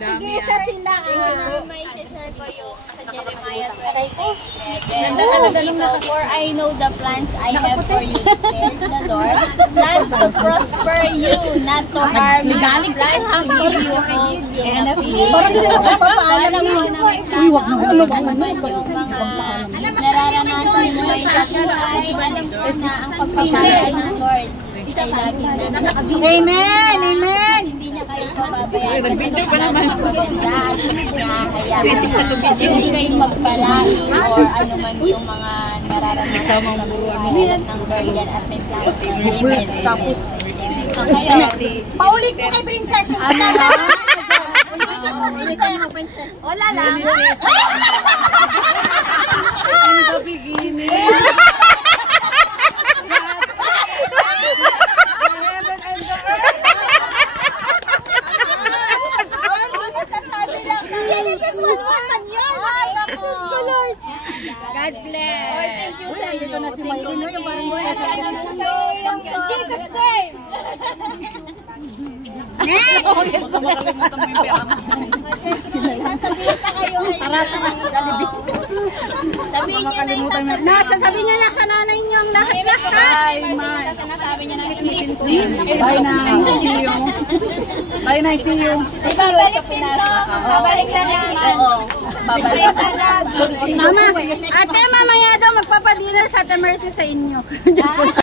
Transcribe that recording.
Isa sila. May share ko yung sa Jeremiah 26:11. For I know the plans I have for you, declares the Lord. Plans to prosper you, not to harm you. Plans to give you hope in the future. Alam mo na may plano ako naman yung mga nararanasan mo ay sa buhay. Alam ko na ang pagpapalay ng Lord. Amen! Amen! Hindi niya kayo pababayaan. Nag-video pa naman. Hindi kayo magpalain or ano man yung mga nararanasan ng Lord at may plano. Amen. Tapos, paulit ko kay Princess yung wala lang. In the beginning. Genesis 1:1 man yun! Lord! God bless. Oh, thank you sa inyo. Ito na si Maylino, yung parang Jesus name! Makalimutan mo yung pera mo. Sasabihin pa kayo ngayon. Sabihin nyo na yung sasabihin. Sasabihin niya na sa nanay niyo ang lahat-lahat. Bye, Mai. Sinasabi niya na in Jesus name. Bye, Nay. See you. Bye, Nay. See you. Babalik din to. Babalik na naman. Babalik na lang. Mama, ate mamaya daw magpapadinner sa Ate Mercy sa inyo.